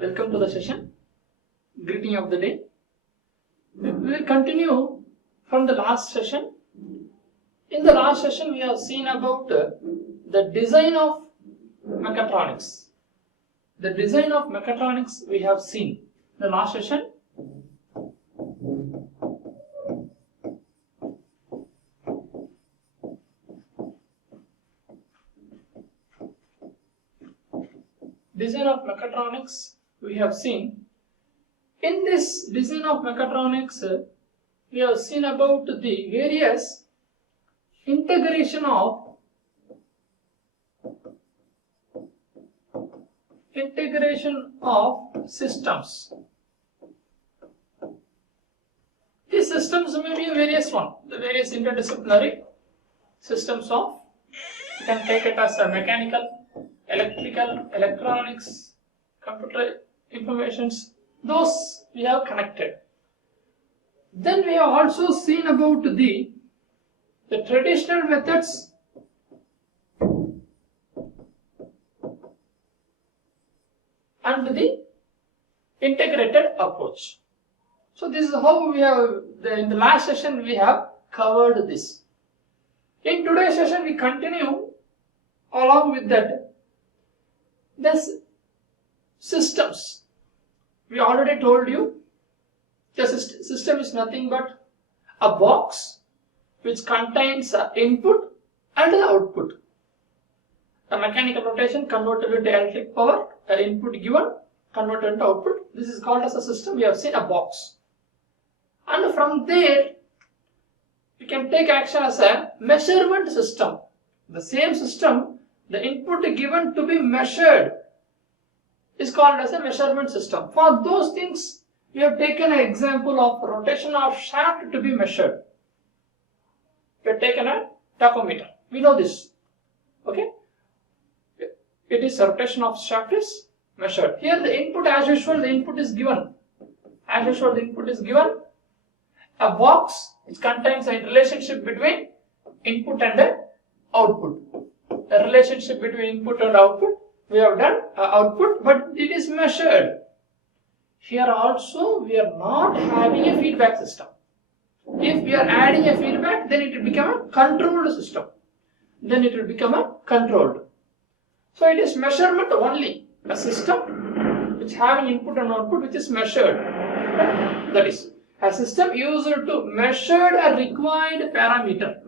Welcome to the session. Greeting of the day. We will continue from the last session. In the last session, we have seen about the design of mechatronics. The design of mechatronics we have seen in the last session. Design of mechatronics we have seen. In this design of mechatronics, we have seen about the various integration of systems. These systems may be various one, the various interdisciplinary systems of, you can take it as a mechanical, electrical, electronics, computer informations, those we have connected. Then we have also seen about the traditional methods and the integrated approach. So this is how we have, in the last session we have covered this. In today's session we continue along with that. This systems, we already told you, the system is nothing but a box which contains input and the output. A mechanical rotation converted into electric power, an input given, converted into output. This is called as a system. We have seen a box. And from there, we can take action as a measurement system. The same system, the input given to be measured is called as a measurement system. For those things, we have taken an example of rotation of shaft to be measured. We have taken a tachometer. We know this. Okay? It is a rotation of shaft is measured. Here the input, as usual, the input is given. As usual, the input is given. A box which contains a relationship between input and output. A relationship between input and output. We have done output, but it is measured. Here also, we are not having a feedback system. If we are adding a feedback, then it will become a controlled system. Then it will become a controlled. So it is measurement only. A system which having input and output which is measured. Right? That is a system used to measure a required parameter.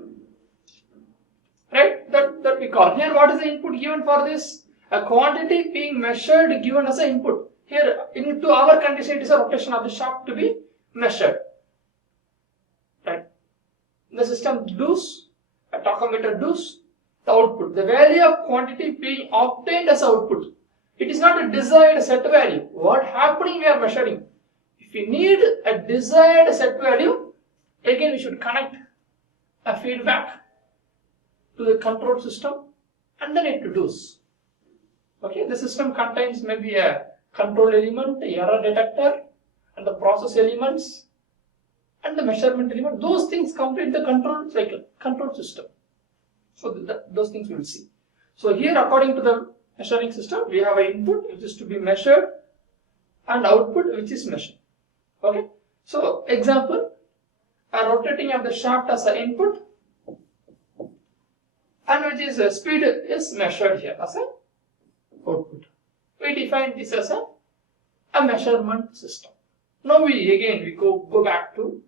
Right? That we call. Here what is the input given for this? A quantity being measured given as an input. Here into our condition it is a rotation of the shaft to be measured. Right? The system does, a tachometer does, the output. The value of quantity being obtained as output. It is not a desired set value. What happening we are measuring. If we need a desired set value, again we should connect a feedback to the control system and then it does. Okay, the system contains maybe a control element, error detector, and the process elements, and the measurement element. Those things complete the control cycle, control system. So those things we will see. So here, according to the measuring system, we have an input which is to be measured and output which is measured. Okay. So example, a rotating of the shaft as an input, and which is speed is measured here as an output. We define this as a measurement system. Now we go back to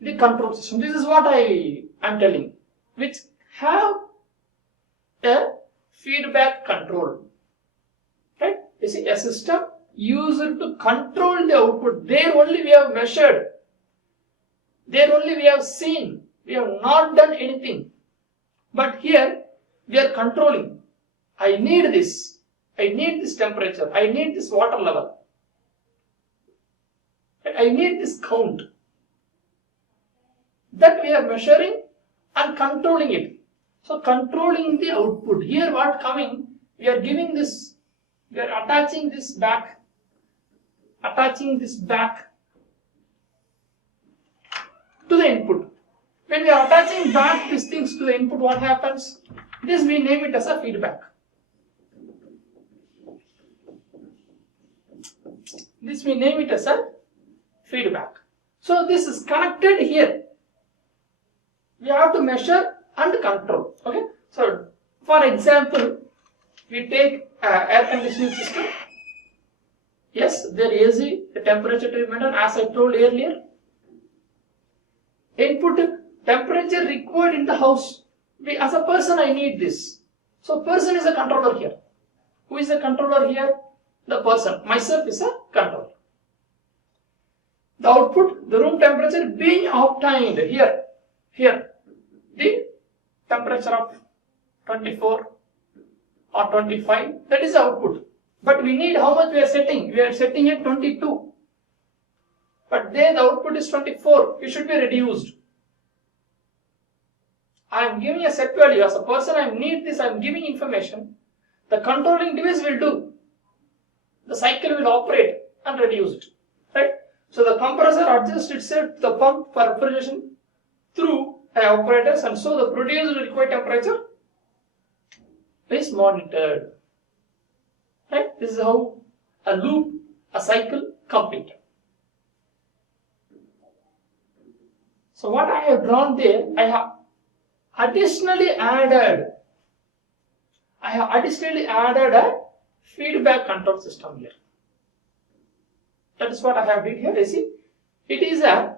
the control system. This is what I am telling, which have a feedback control. Right? You see, a system used to control the output. There only we have measured. There only we have seen. We have not done anything. But here we are controlling. I need this. I need this temperature. I need this water level. I need this count. That we are measuring and controlling it. So controlling the output. Here what coming, we are giving this, we are attaching this back to the input. When we are attaching back these things to the input, what happens? This we name it as a feedback. This we name it as a feedback. So this is connected here. We have to measure and control. Okay. So for example, we take air conditioning system. Yes, there is the temperature to be maintained as I told earlier. Input temperature required in the house. As a person I need this. So person is a controller here. Who is the controller here? The person. Myself is a controller. The output, the room temperature being obtained here. The temperature of 24 or 25, that is the output. But we need how much we are setting? We are setting at 22. But there the output is 24. It should be reduced. I am giving a set value. As a person I need this, I am giving information. The controlling device will do. The cycle will operate and reduce it. Right? So the compressor adjusts itself to the pump for refrigeration through operators, and so the produced required temperature is monitored. Right? This is how a loop, a cycle completed. So what I have drawn there, I have additionally added a feedback control system here. That is what I have did here. You see, it is a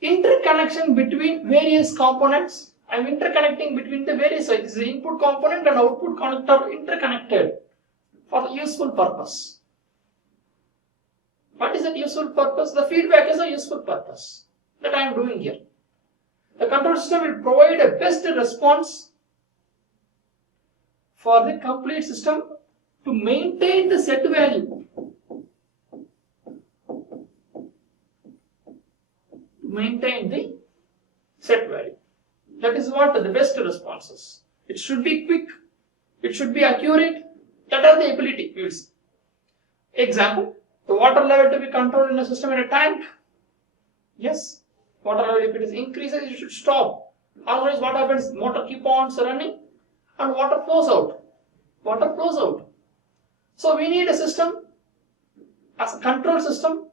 interconnection between various components. I am interconnecting between the various. So it is the input component and output connector interconnected for the useful purpose. What is that useful purpose? The feedback is a useful purpose that I am doing here. The control system will provide a best response for the complete system to maintain the set value. Maintain the set value. That is what the best responses. It should be quick. It should be accurate. That are the ability we will see. Example, the water level to be controlled in a system in a tank. Yes, water level if it is increases, you should stop. Otherwise what happens? Motor keep on running and water flows out. Water flows out. So we need a system as a control system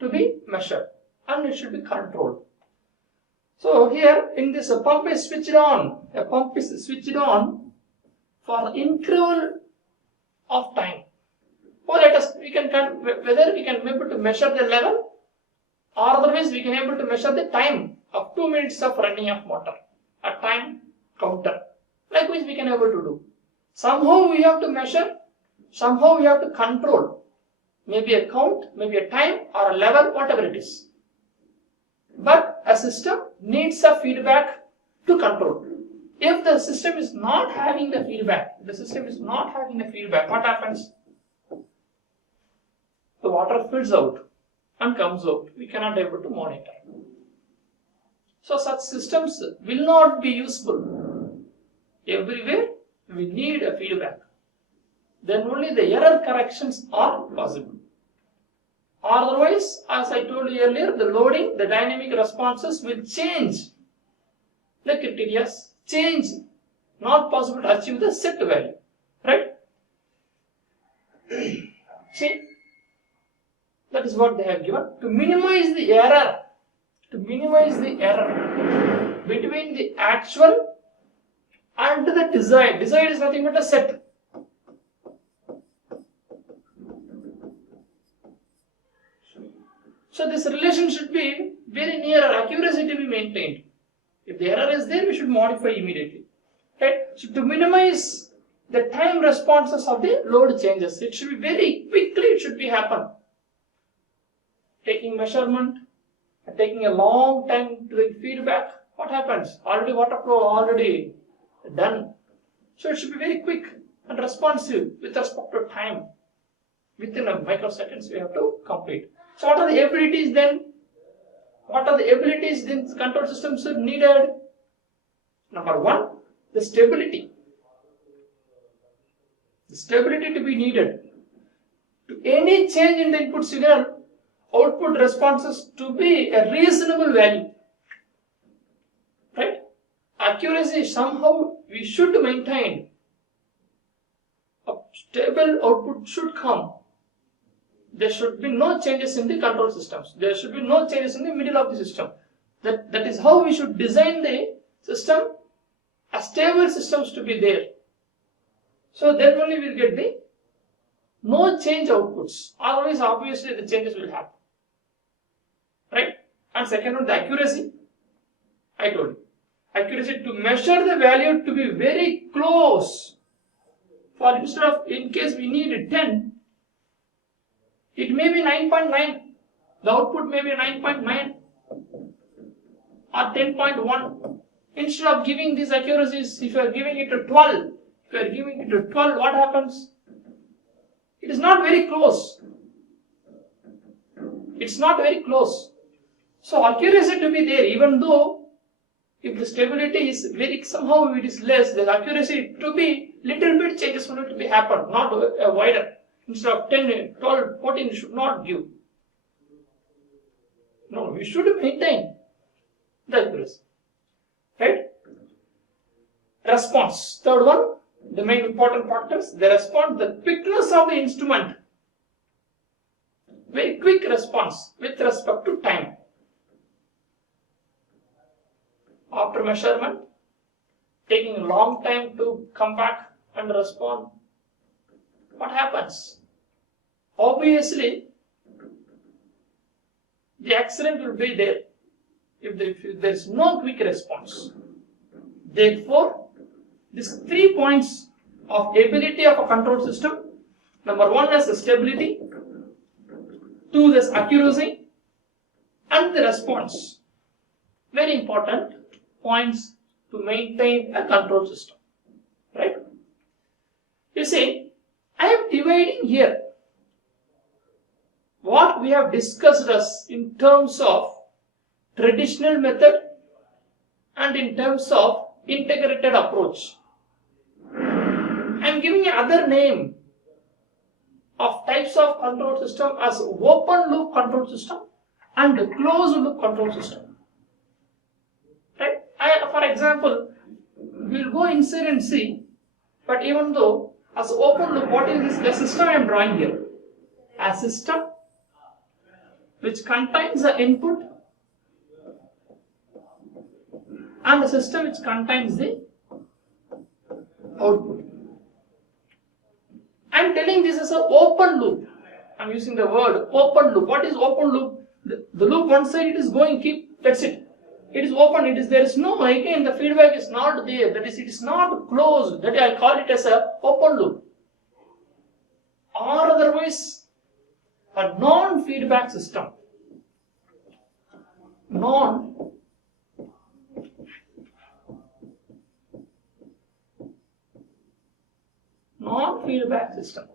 to be measured and it should be controlled. So here in this a pump is switched on. A pump is switched on for interval of time. Or let us whether we can be able to measure the level, or otherwise we can be able to measure the time of 2 minutes of running of motor. A time counter. Likewise we can be able to do. Somehow we have to measure, somehow we have to control. Maybe a count, maybe a time or a level, whatever it is. But a system needs a feedback to control. If the system is not having the feedback, what happens? The water fills out and comes out. We cannot be able to monitor. So such systems will not be useful. Everywhere we need a feedback. Then only the error corrections are possible. Otherwise, as I told you earlier, the loading, the dynamic responses will change. The criteria change. Not possible to achieve the set value. Right? See, that is what they have given. To minimize the error, between the actual and the desired. Desired is nothing but a set. So this relation should be very near accuracy to be maintained. If the error is there, we should modify immediately. Right? So to minimize the time responses of the load changes, it should be very quickly, it should be happen. Taking measurement, taking a long time to the feedback, what happens? Already water flow already done. So it should be very quick and responsive with respect to time. Within a microseconds we have to complete. So what are the abilities then? What are the abilities then control systems are needed? Number one, the stability. The stability to be needed. To any change in the input signal, output responses to be a reasonable value. Right? Accuracy somehow we should maintain. A stable output should come. there should be no changes in the control systems. There should be no changes in the middle of the system. That is how we should design the system, a stable systems to be there. So then only we will get the no change outputs. Otherwise, obviously the changes will happen. Right? And second one, the accuracy. I told you. Accuracy, to measure the value to be very close. For instead of, in case we need 10, it may be 9.9. The output may be 9.9 or 10.1. Instead of giving these accuracies, if you are giving it to 12, what happens? It is not very close. It's not very close. So accuracy to be there, even though if the stability is very, somehow it is less, the accuracy to be little bit changes for it to be happen, not wider. Instead of 10, 12, 14, should not give. No, we should maintain the accuracy. Right? Response. Third one, the main important factors, the response, the quickness of the instrument. Very quick response with respect to time. After measurement, taking a long time to come back and respond. What happens? Obviously, the accident will be there if there is no quick response. Therefore, these 3 points of ability of a control system. Number 1 is the stability, 2 is accuracy, and the response. Very important points to maintain a control system. Right? You see, I am dividing here what we have discussed as in terms of traditional method and in terms of integrated approach. I am giving another name of types of control system as open loop control system and closed loop control system. Right? For example, we will go inside and see, but even though as open loop, what is this? The system I am drawing here. A system which contains the input and a system which contains the output. I am telling this is an open loop. I am using the word open loop. What is open loop? The loop one side it is going, keep, that's it. It is open, there is no, again the feedback is not there, that is it is not closed, that I call it as a open loop. Or otherwise, a non-feedback system. Non-feedback system.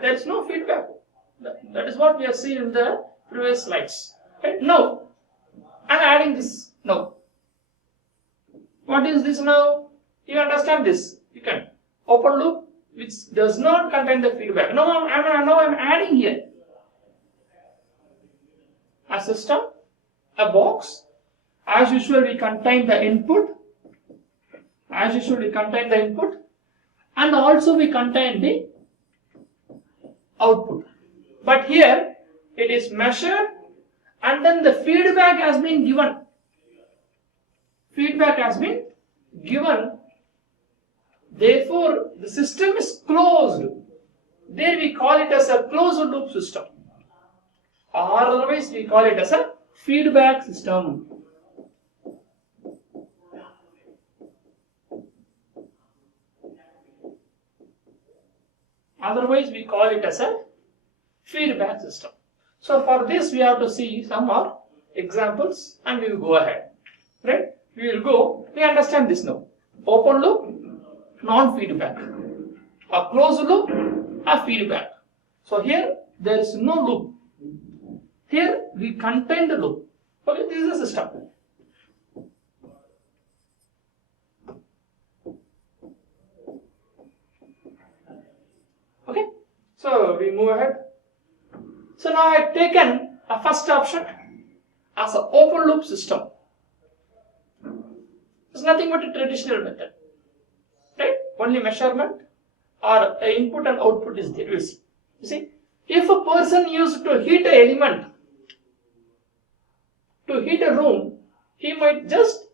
There is no feedback. That is what we have seen in the previous slides. Right? Now, I am adding this now. What is this now? You understand this? You can. Open loop which does not contain the feedback. Now I am adding here a system, a box. As usual, we contain the input. And also we contain the output. But here it is measured and then the feedback has been given. Therefore, the system is closed. There we call it as a closed loop system. Or otherwise we call it as a feedback system. Otherwise we call it as a feedback system. So for this we have to see some more examples and we will go ahead. Right? We understand this now. Open loop, non-feedback. A closed loop, a feedback. So here there is no loop. Here we contain the loop. Okay, this is the system. Okay, so we move ahead. So now I have taken a first option as an open loop system. It's nothing but a traditional method. Right? Only measurement or input and output is there. You see, If a person used to heat an element, to heat a room, he might just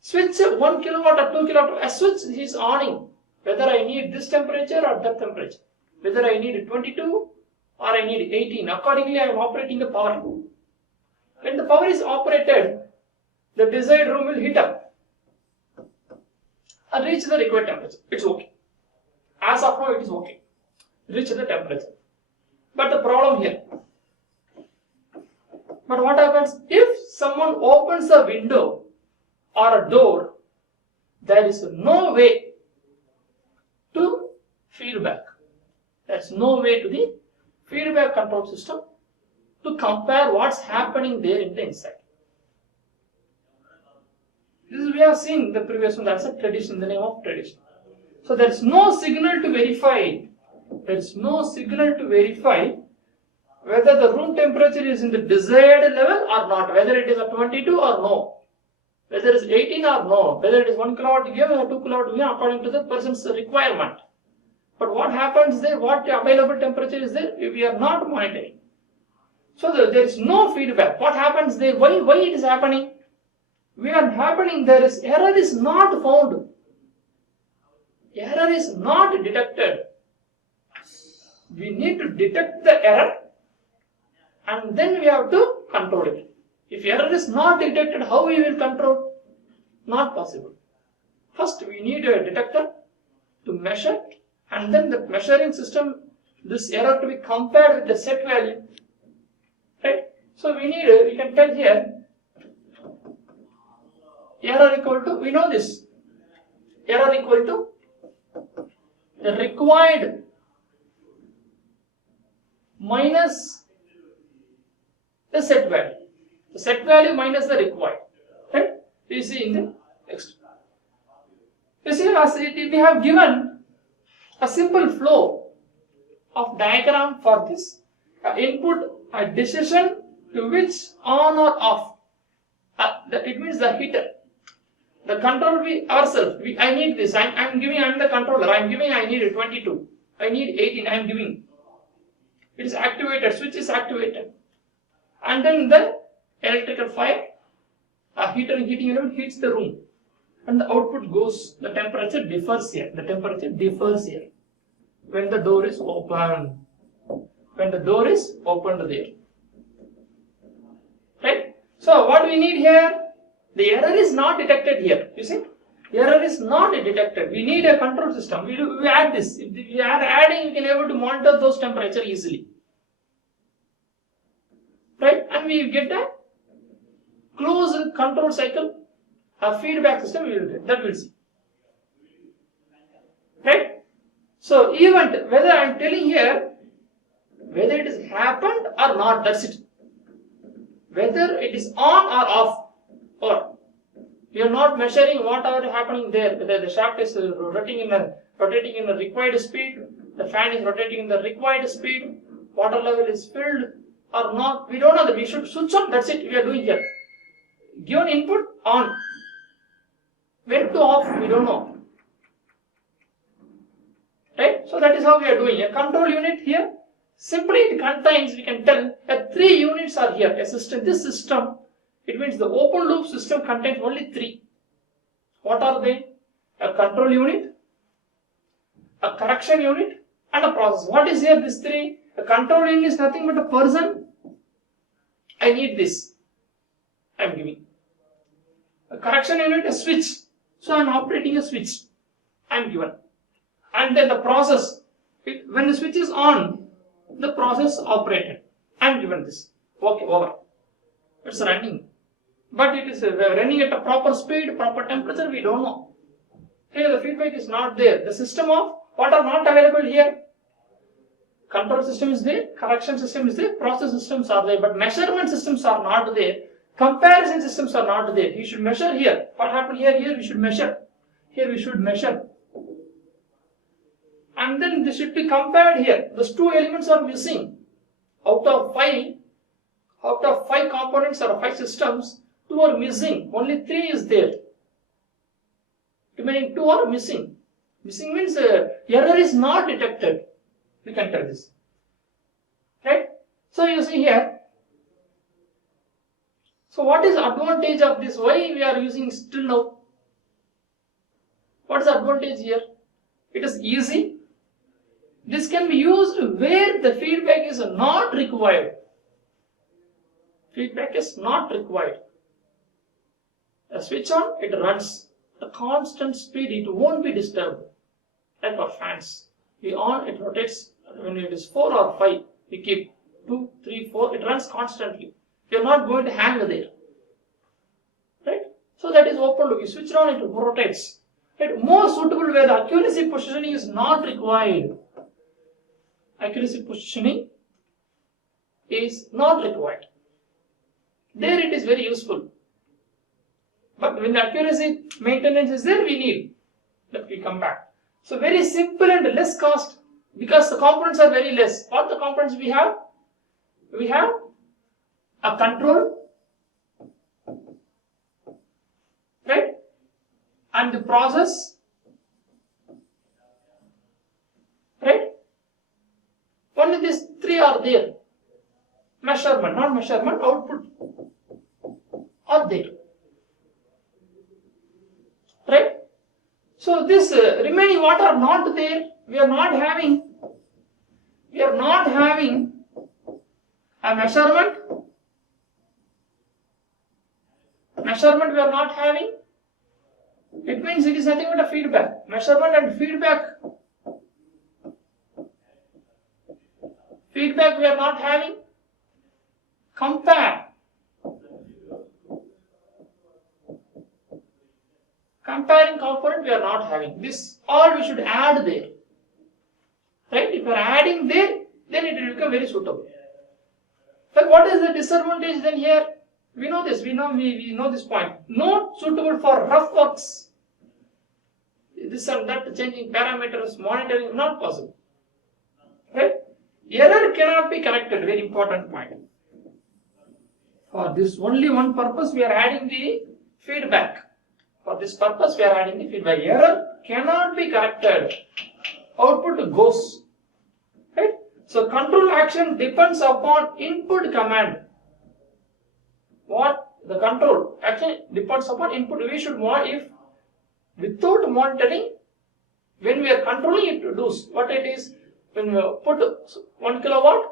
switch 1 kilowatt or 2 kilowatt, a switch is awning, whether I need this temperature or that temperature, whether I need 22 or I need 18, accordingly I am operating the power. When the power is operated, the desired room will heat up and reach the required temperature. It's okay. As of now, it is okay. Reach the temperature. But the problem here. But what happens if someone opens a window or a door? There is no way to feedback. There is no way to the feedback control system to compare what's happening there in the inside. This is we have seen the previous one. That's a tradition, the name of tradition. So there is no signal to verify. There is no signal to verify whether the room temperature is in the desired level or not, whether it is a 22 or no, whether it is 18 or no, whether it is 1 kilowatt given or 2 kilowatt given according to the person's requirement. But what happens there, what available temperature is there, we are not monitoring. So there is no feedback. What happens there, why it is happening? There is error is not found. Error is not detected. We need to detect the error and then we have to control it. If error is not detected, how we will control? Not possible. First we need a detector to measure, and then the measuring system, this error to be compared with the set value. Right? So we can tell here error equal to, we know this, error equal to the required minus the set value. The set value minus the required. Right? You see in the text. You see, as we have given a simple flow of diagram for this input, a decision to which on or off. It means the heater. The control will be ourselves. I need this. I'm the controller. I need 22. I need 18. I'm giving. It is activated. Switch is activated. And then the electrical fire, a heating element heats the room. And the output goes, the temperature differs here. The temperature differs here. When the door is open. When the door is opened there. Right? So what we need here? The error is not detected here. You see? Error is not detected. We need a control system. We add this. If we are adding, we can able to monitor those temperature easily. Right? And we get a closed control cycle, a feedback system we will get. That we'll see. Right? So event, whether I am telling here, whether it has happened or not, that's it. Whether it is on or off, or we are not measuring what are happening there. Whether the shaft is rotating in a required speed, the fan is rotating in the required speed, water level is filled or not. We don't know that. We should switch on. That's it. We are doing here. Given input on. When to off, we don't know. Right? So that is how we are doing. A control unit here. Simply it contains, we can tell that 3 units are here. A system. This system, it means the open loop system contains only 3. What are they? A control unit, a correction unit, and a process. What is here? These 3. A control unit is nothing but a person. I need this. I am giving. A correction unit, a switch. So I am operating a switch. I am given. And then the process. When the switch is on, the process operated. I am given this. Okay, over. It's running. But it is running at a proper speed, proper temperature, we don't know. Here the feedback is not there. The system of what are not available here? Control system is there, correction system is there, process systems are there, but measurement systems are not there. Comparison systems are not there. You should measure here. What happened here? Here we should measure. Here we should measure. And then this should be compared here. Those 2 elements are missing. Out of 5 components or 5 systems, 2 are missing. Only 3 is there. Remaining 2 are missing. Missing means error is not detected. We can tell this. right? So you see here. So what is the advantage of this? Why we are using still now? What is the advantage here? It is easy. This can be used where the feedback is not required. Feedback is not required. A switch on, it runs. The constant speed, it won't be disturbed. Like our fans. We on, it rotates. When it is 4 or 5, we keep 2, 3, 4, it runs constantly. We are not going to hang there. Right? So that is open loop. You switch on, it rotates. Right? More suitable where the accuracy positioning is not required. Accuracy positioning is not required. There it is very useful. But when the accuracy maintenance is there, we need. Let me come back. So very simple and less cost because the components are very less. What the components we have? We have a control, right? And the process, right? Only these three are there. Measurement, not measurement, output are there. Right? So this remaining what are not there, we are not having a measurement. Measurement we are not having. It means it is nothing but a feedback. Measurement and feedback. Feedback we are not having. Compare. Comparing component we are not having. This all we should add there. Right? If we are adding there, then it will become very suitable. But what is the disadvantage then here? We know this. We know this point. Not suitable for rough works. This and that, changing parameters, monitoring, not possible. Right? Error cannot be corrected. Very important point. For this only one purpose, we are adding the feedback. For this purpose, we are adding the feedback. Error cannot be corrected. Output goes. Right? So control action depends upon input command. What the control action depends upon input. We should if without monitoring, when we are controlling it to do what it is. When we put 1 kilowatt,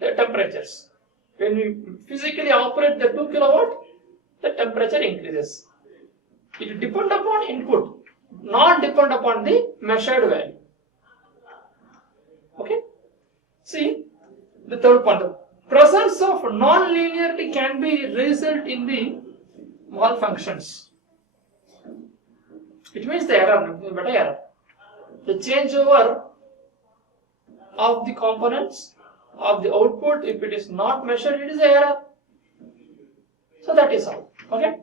the temperatures. When we physically operate the 2 kilowatt, the temperature increases. It depends upon input, not depend upon the measured value. Okay? See, the third point. The presence of non-linearity can be result in the malfunctions. It means the error, nothing but error. The changeover of the components of the output, if it is not measured, it is an error. So that is all. Okay?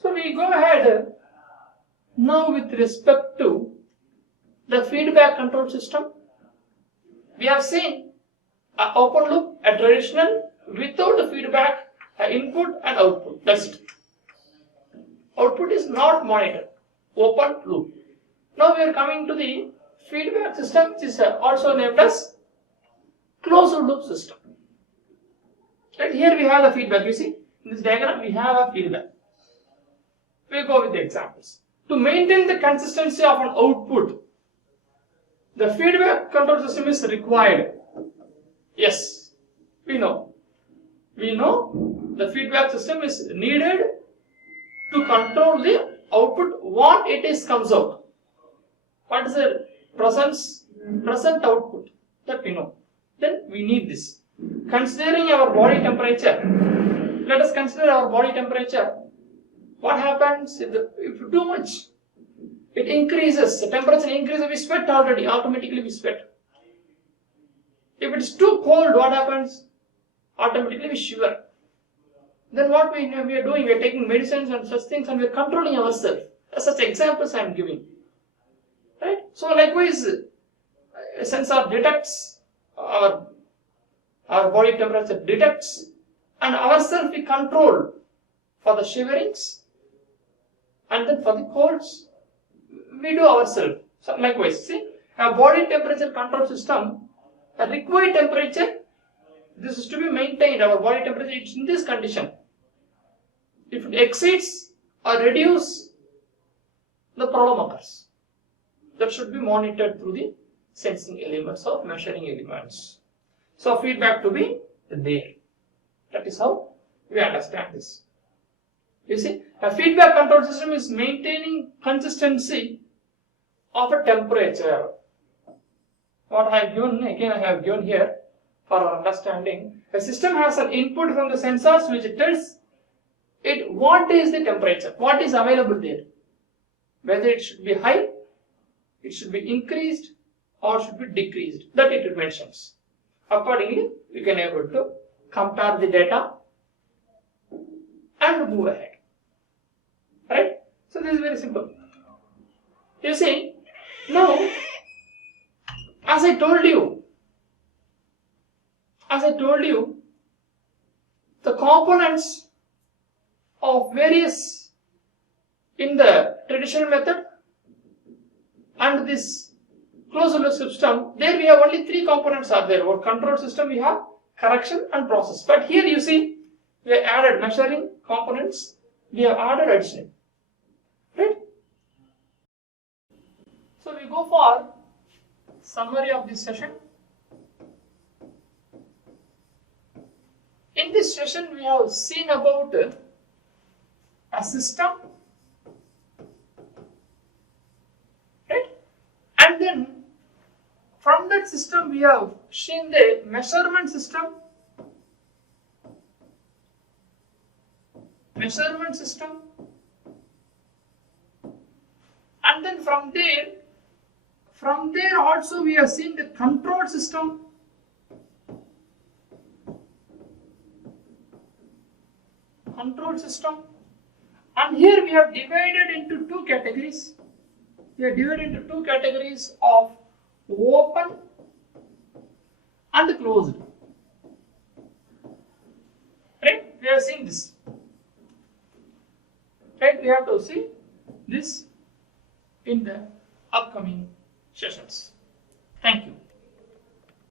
So we go ahead now with respect to the feedback control system. We have seen an open loop, a traditional, without the feedback, an input and output. That's it. Output is not monitored. Open loop. Now we are coming to the feedback system, which is also named as closed loop system. Right here we have the feedback. You see, in this diagram we have a feedback. We go with the examples. To maintain the consistency of an output, the feedback control system is required. Yes, we know. We know the feedback system is needed to control the output, what it is comes out. What is the present output? That we know. Then we need this. Considering our body temperature, let us consider our body temperature. What happens if too much? It increases, the temperature increases, we sweat already, automatically we sweat. If it is too cold, what happens? Automatically we shiver. Then what we are doing, we are taking medicines and such things and we are controlling ourselves. Such examples I am giving. Right? So likewise, a sensor detects our body temperature detects, and ourselves we control for the shiverings, and then for the colds we do ourselves. So likewise, see, a body temperature control system a required temperature, this is to be maintained, our body temperature, it's in this condition. If it exceeds or reduces, the problem occurs. That should be monitored through the sensing elements or measuring elements. So feedback to be there. That is how we understand this. You see, a feedback control system is maintaining consistency of a temperature. What I have given, again I have given here for our understanding. A system has an input from the sensors which tells it what is the temperature, what is available there. Whether it should be high, it should be increased, or should be decreased. That it mentions. Accordingly, you can able to compare the data and move ahead. Right? So this is very simple. You see, now, as I told you, the components of various in the traditional method and this closed loop system, there we have only three components are there. Our control system we have correction and process. But here you see, we have added measuring components, we have added addition. Right? So we go for summary of this session. In this session, we have seen about a system, right? And then from that system, we have seen the measurement system, and then from there also we have seen the control system, and here we have divided into two categories. We are divided into two categories of open and closed. Right? We have seen this. Right? We have to see this in the upcoming sessions. Thank you.